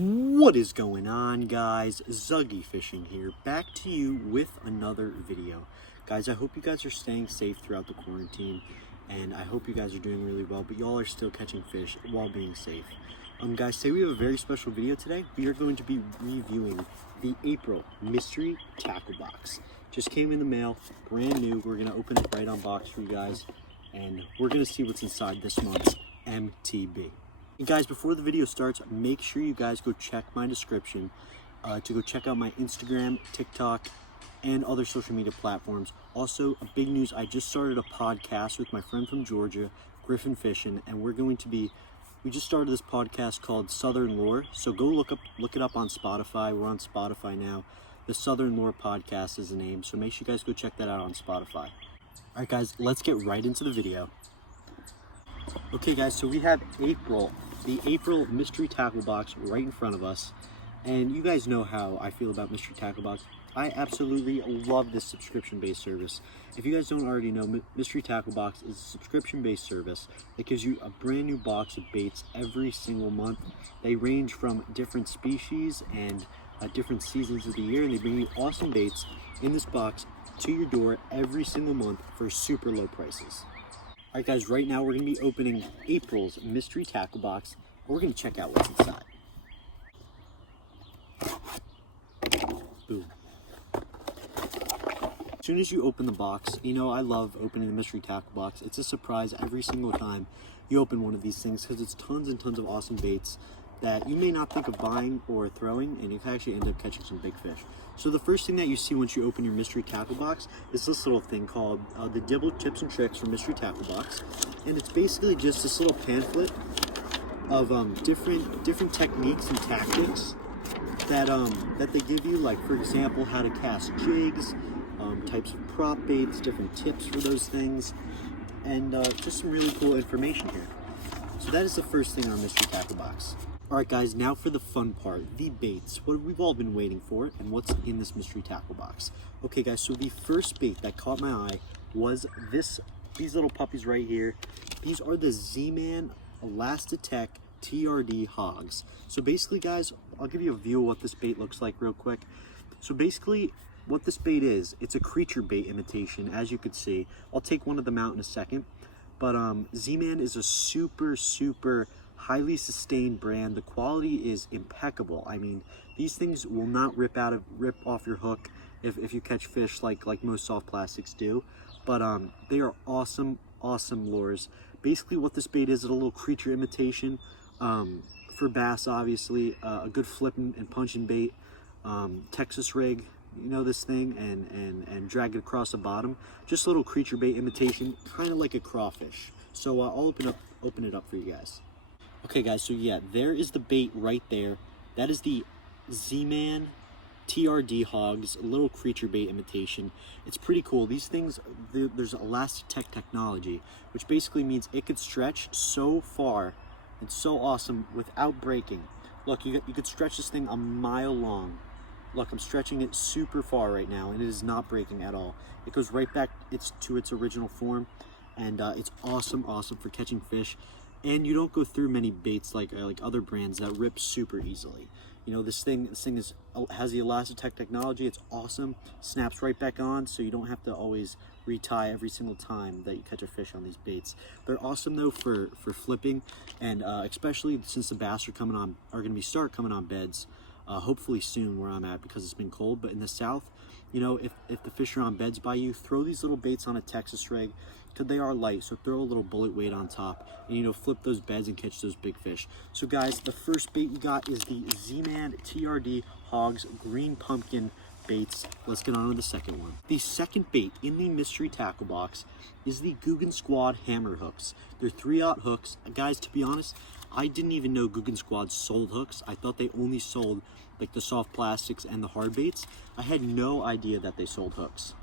What is going on, guys? Griffinfishin here, back to you with another video. Guys, I hope you guys are staying safe throughout the quarantine, and I hope you guys are doing really well, but y'all are still catching fish while being safe. Guys, today we have a very special video today. We are going to be reviewing the April mystery tackle box. Just came in the mail, brand new. We're going to open it right on box for you guys, and we're going to see what's inside this month's MTB. And guys, before the video starts, make sure you guys go check my description to go check out my Instagram, TikTok, and other social media platforms. Also, a big news, I just started a podcast with my friend from Georgia, Griffinfishin, and we just started this podcast called Southern Lore. So go look it up on Spotify. We're on Spotify now. The Southern Lore Podcast is the name, so make sure you guys go check that out on Spotify. All right, guys, let's get right into the video. Okay, guys, so we have the April mystery tackle box right in front of us, and you guys know how I feel about mystery tackle box. I absolutely love this subscription-based service. If you guys don't already know, mystery tackle box is a subscription-based service that gives you a brand new box of baits every single month. They range from different species and different seasons of the year, and they bring you awesome baits in this box to your door every single month for super low prices. Alright guys, right now we're going to be opening April's mystery tackle box, and we're going to check out what's inside. Boom. As soon as you open the box, you know I love opening the mystery tackle box. It's a surprise every single time you open one of these things because it's tons and tons of awesome baits that you may not think of buying or throwing, and you can actually end up catching some big fish. So the first thing that you see once you open your mystery tackle box is this little thing called the Dibble tips and tricks for mystery tackle box, and it's basically just this little pamphlet of different techniques and tactics that they give you, like for example how to cast jigs, types of prop baits, different tips for those things, and just some really cool information here. So that is the first thing in our mystery tackle box. Alright guys, now for the fun part, the baits, what we've all been waiting for, and what's in this mystery tackle box. Okay guys, so the first bait that caught my eye was these little puppies right here. These are the ZMan Elastic TRD Hogs. So basically guys, I'll give you a view of what this bait looks like real quick. So basically, what this bait is, it's a creature bait imitation, as you could see. I'll take one of them out in a second. But ZMan is a super highly sustained brand. The quality is impeccable. I mean, these things will not rip off your hook if you catch fish like most soft plastics do. But they are awesome lures. Basically what this bait is a little creature imitation for bass, obviously. A good flipping and punching bait. Texas rig, you know this thing, and drag it across the bottom. Just a little creature bait imitation, kind of like a crawfish. So I'll open it up for you guys. Okay guys, so yeah, there is the bait right there. That is the ZMan TRD Hogg's little creature bait imitation. It's pretty cool. These things, there's elastic technology, which basically means it could stretch so far and so awesome without breaking. Look, you could stretch this thing a mile long. Look, I'm stretching it super far right now, and it is not breaking at all. It goes right back to its original form, and it's awesome for catching fish. And you don't go through many baits like other brands that rip super easily. You know, this thing has the elastic technology. It's awesome, snaps right back on, so you don't have to always retie every single time that you catch a fish on these baits. They're awesome though for flipping, and especially since the bass are going to start coming on beds. Hopefully soon where I'm at, because it's been cold. But in the south, you know, if the fish are on beds by you, throw these little baits on a Texas rig, because they are light, so throw a little bullet weight on top, and you know, flip those beds and catch those big fish. So guys, the first bait we got is the ZMan TRD Hogg's green pumpkin baits. Let's get on to the second one. The second bait in the mystery tackle box is the Googan Squad hammer hooks. They're 3/0 hooks. Guys, to be honest, I didn't even know Googan Squad sold hooks. I thought they only sold like the soft plastics and the hard baits. I had no idea that they sold hooks.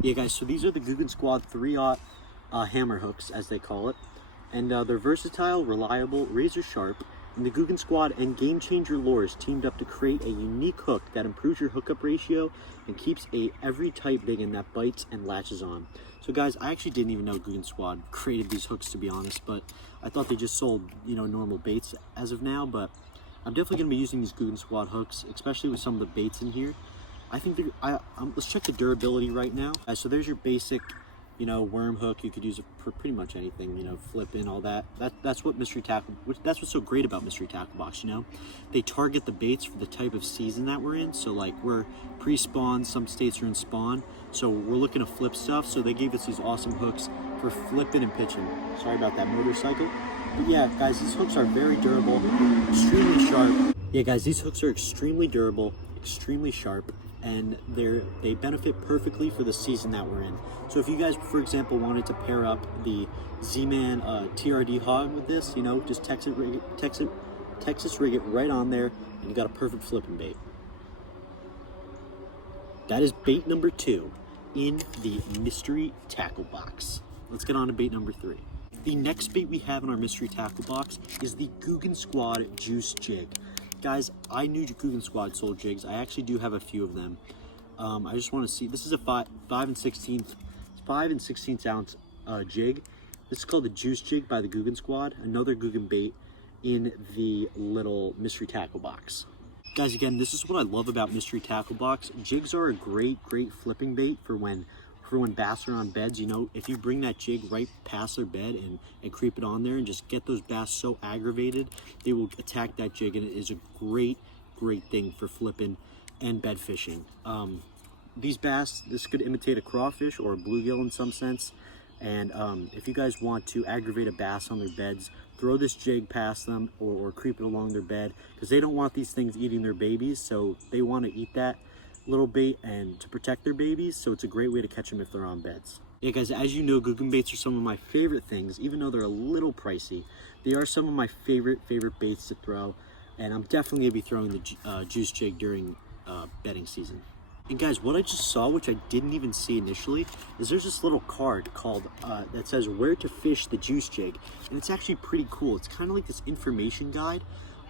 Yeah guys, so these are the Googan Squad 3/0 hammer hooks, as they call it. And they're versatile, reliable, razor sharp, and the Googan Squad and Game Changer Lures teamed up to create a unique hook that improves your hookup ratio and keeps every type biggin that bites and latches on. So guys, I actually didn't even know Googan Squad created these hooks, to be honest, but I thought they just sold, you know, normal baits as of now. But I'm definitely going to be using these Googan Squad hooks, especially with some of the baits in here. I think let's check the durability right now. So there's your basic, you know, worm hook. You could use it for pretty much anything, you know, flipping, all that. That's what mystery tackle. That's what's so great about mystery tackle box. You know, they target the baits for the type of season that we're in. So like we're pre-spawn, some states are in spawn, so we're looking to flip stuff. So they gave us these awesome hooks for flipping and pitching. Sorry about that motorcycle. But yeah, guys, these hooks are very durable, extremely sharp. Yeah, guys, these hooks are extremely durable, extremely sharp, and they benefit perfectly for the season that we're in. So if you guys, for example, wanted to pair up the ZMan TRD Hogg with this, you know, just Texas rig it right on there, and you got a perfect flipping bait. That is bait number 2 in the mystery tackle box. Let's get on to bait number 3. The next bait we have in our mystery tackle box is the Googan Squad Juice Jig. Guys, I knew Googan Squad sold jigs. I actually do have a few of them. I just want to see. This is a 5 and 16th ounce jig. This is called the Juice Jig by the Googan Squad. Another Googan bait in the little mystery tackle box. Guys, again, this is what I love about mystery tackle box. Jigs are a great flipping bait for when bass are on beds. You know, if you bring that jig right past their bed and creep it on there and just get those bass so aggravated, they will attack that jig, and it is a great thing for flipping and bed fishing. These bass, this could imitate a crawfish or a bluegill in some sense, and if you guys want to aggravate a bass on their beds, throw this jig past them or creep it along their bed, because they don't want these things eating their babies, so they want to eat that little bait and to protect their babies. So it's a great way to catch them if they're on beds. Yeah, guys, as you know, Googan baits are some of my favorite things. Even though they're a little pricey, they are some of my favorite baits to throw, and I'm definitely gonna be throwing the juice jig during bedding season. And guys, what I just saw, which I didn't even see initially, is there's this little card called that says where to fish the juice jig, and it's actually pretty cool. It's kind of like this information guide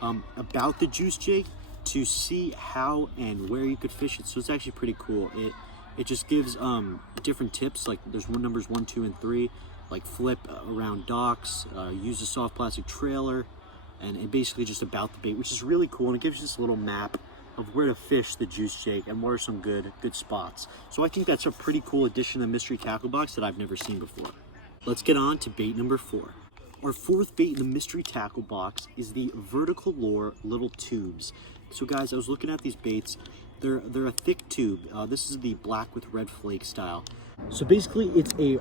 about the juice jig, to see how and where you could fish it. So it's actually pretty cool. It just gives different tips, like there's numbers 1, 2, and 3, like flip around docks, use a soft plastic trailer, and it basically just about the bait, which is really cool. And it gives you this little map of where to fish the juice jig and what are some good spots. So I think that's a pretty cool addition to the mystery tackle box that I've never seen before. Let's get on to bait number 4. Our 4th bait in the mystery tackle box is the vertical lure little tubes. So guys, I was looking at these baits. They're a thick tube. This is the black with red flake style. So basically it's a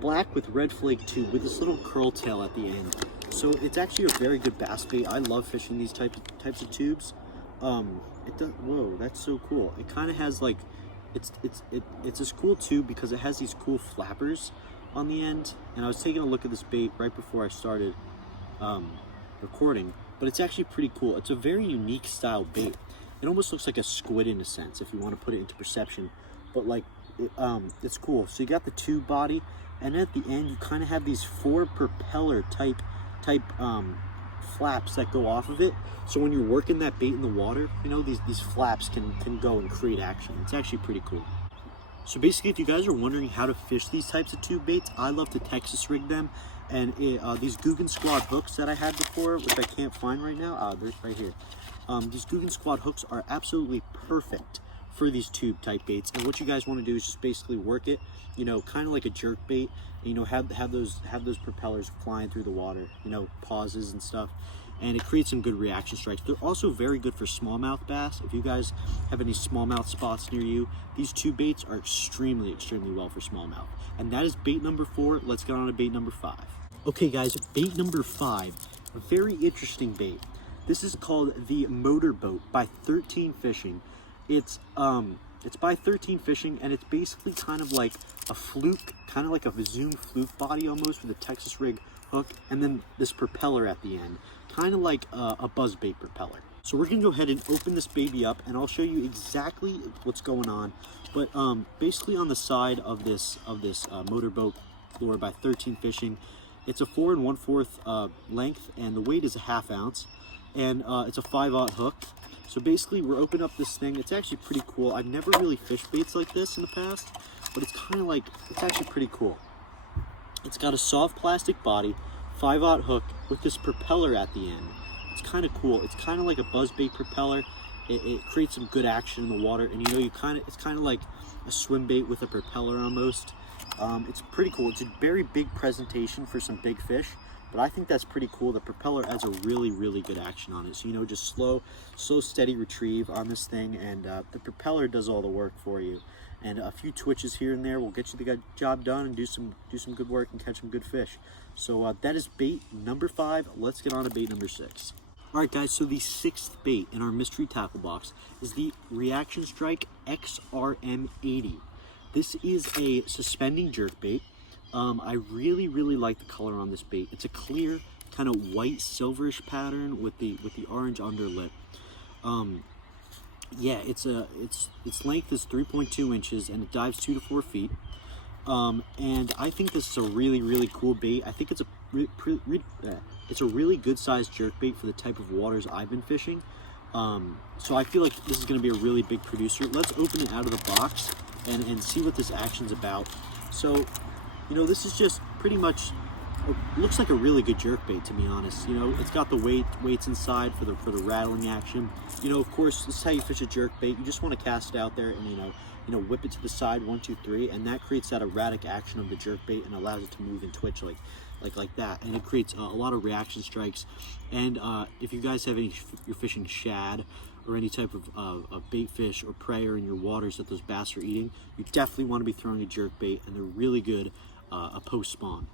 black with red flake tube with this little curl tail at the end. So it's actually a very good bass bait. I love fishing these types of tubes. Whoa, that's so cool. It kind of has like, it's this cool tube because it has these cool flappers on the end. And I was taking a look at this bait right before I started recording, but it's actually pretty cool. It's a very unique style bait. It almost looks like a squid in a sense, if you want to put it into perception, but like it's cool. So you got the tube body, and at the end you kind of have these 4 propeller type flaps that go off of it. So when you're working that bait in the water, you know, these flaps can go and create action. It's actually pretty cool. So basically, if you guys are wondering how to fish these types of tube baits, I love to Texas rig them. And these Googan Squad hooks that I had before, which I can't find right now, there's right here. These Googan Squad hooks are absolutely perfect for these tube type baits. And what you guys want to do is just basically work it, you know, kind of like a jerk bait. And, you know, have those propellers flying through the water, you know, pauses and stuff. And it creates some good reaction strikes. They're also very good for smallmouth bass. If you guys have any smallmouth spots near you, these tube baits are extremely well for smallmouth. And that is bait number 4. Let's get on to bait number 5. Okay guys, bait number 5, a very interesting bait. This is called the Motorboat by 13 Fishing. It's by 13 Fishing, and it's basically kind of like a fluke, kind of like a Zoom fluke body almost, with a Texas rig hook, and then this propeller at the end, kind of like a buzzbait propeller. So we're gonna go ahead and open this baby up, and I'll show you exactly what's going on. But basically on the side of this Motorboat lure by 13 Fishing, it's a 4 1/4 length, and the weight is a 1/2 ounce, and it's a 5/0 hook. So basically we're opening up this thing. It's actually pretty cool. I've never really fished baits like this in the past, but it's kind of like, it's actually pretty cool. It's got a soft plastic body, 5/0 hook with this propeller at the end. It's kind of cool. It's kind of like a buzzbait propeller. It creates some good action in the water, and you know, it's kind of like a swim bait with a propeller almost. It's pretty cool. It's a very big presentation for some big fish, but I think that's pretty cool. The propeller adds a really good action on it. So, you know, just slow, steady retrieve on this thing, and the propeller does all the work for you. And a few twitches here and there will get you the job done and do some good work and catch some good fish. So that is bait number 5. Let's get on to bait number 6. All right, guys, so the 6th bait in our mystery tackle box is the Reaction Strike XRM80. This is a suspending jerkbait. I really like the color on this bait. It's a clear, kind of white silverish pattern with the orange underlip. Yeah, its length is 3.2 inches and it dives 2 to 4 feet. And I think this is a really cool bait. I think it's a really good sized jerkbait for the type of waters I've been fishing. So I feel like this is going to be a really big producer. Let's open it out of the box and see what this action's about. So, you know, this is just pretty much, looks like a really good jerkbait, to be honest. You know, it's got the weights inside for the rattling action. You know, of course, this is how you fish a jerkbait. You just want to cast it out there and, you know, whip it to the side 1, 2, 3, and that creates that erratic action of the jerkbait and allows it to move and twitch like that, and it creates a lot of reaction strikes. And if you guys have you're fishing shad or any type of bait fish or preyer in your waters that those bass are eating, you definitely want to be throwing a jerkbait, and they're really good post spawn.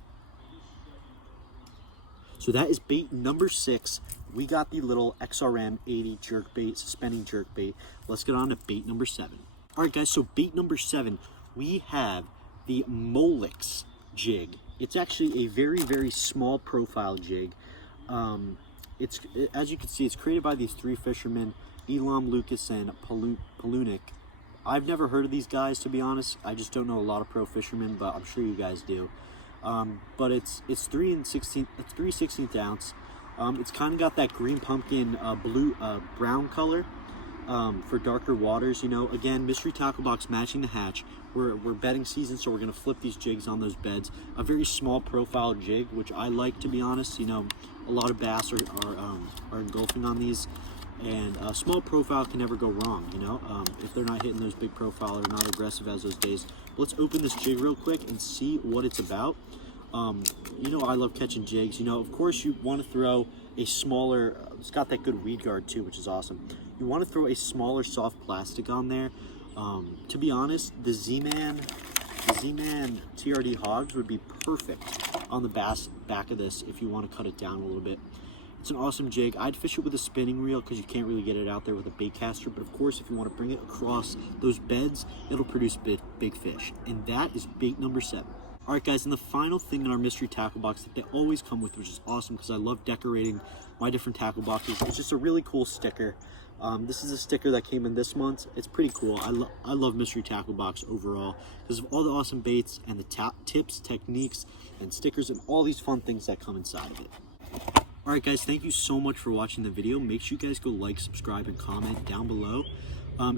So that is bait number 6. We got the little XRM80 jerkbait, suspending jerkbait. Let's get on to bait number 7. All right, guys, so bait number 7, we have the mullux jig. It's actually a very small profile jig. It's, as you can see, it's created by these 3 fishermen, Elam, Lucas, and Palunik. I've never heard of these guys, to be honest. I just don't know a lot of pro fishermen, but I'm sure you guys do. But it's 3/16 ounce. It's kind of got that green pumpkin brown color for darker waters. You know, again, mystery tackle box matching the hatch. We're bedding season, so we're gonna flip these jigs on those beds. A very small profile jig, which I like, to be honest. You know, a lot of bass are engulfing on these, and a small profile can never go wrong. You know, if they're not hitting those big profile or not aggressive as those days. Let's open this jig real quick and see what it's about. You know, I love catching jigs. You know, of course, you want to throw a smaller. It's got that good weed guard too, which is awesome. You want to throw a smaller soft plastic on there. To be honest, the ZMan TRD Hogg would be perfect on the back of this if you want to cut it down a little bit. It's an awesome jig. I'd fish it with a spinning reel because you can't really get it out there with a bait caster. But of course, if you want to bring it across those beds, it'll produce big fish. And that is bait number 7. All right, guys, and the final thing in our mystery tackle box that they always come with, which is awesome because I love decorating my different tackle boxes, it's just a really cool sticker. This is a sticker that came in this month. It's pretty cool. I love mystery tackle box overall because of all the awesome baits and the tips, techniques, and stickers and all these fun things that come inside of it. All right, guys, thank you so much for watching the video. Make sure you guys go like, subscribe, and comment down below.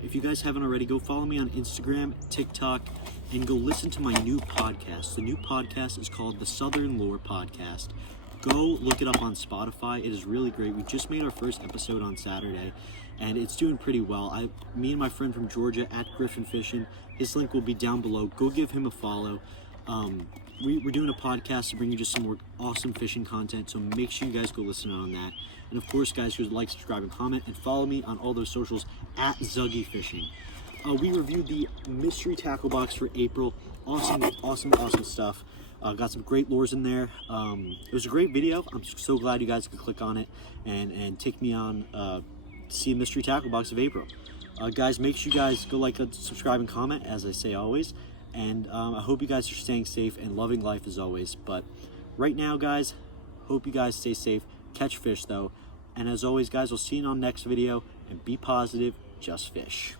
If you guys haven't already, go follow me on Instagram, TikTok, and go listen to my new podcast. The new podcast is called the Southern Lore Podcast. Go look it up on Spotify. It is really great. We just made our first episode on Saturday, and it's doing pretty well. Me and my friend from Georgia at Griffinfishin, his link will be down below. Go give him a follow. We're doing a podcast to bring you just some more awesome fishing content, so make sure you guys go listen on that. And of course, guys, who like, subscribe, and comment, and follow me on all those socials at Zuggy Fishing. We reviewed the mystery tackle box for April. Awesome stuff. Got some great lures in there. It was a great video. I'm so glad you guys could click on it and take me on see a mystery tackle box of April. Guys, make sure you guys go like, subscribe, and comment, as I say always. And I hope you guys are staying safe and loving life as always. But right now, guys, hope you guys stay safe. Catch fish, though. And as always, guys, we'll see you on the next video. And be positive, just fish.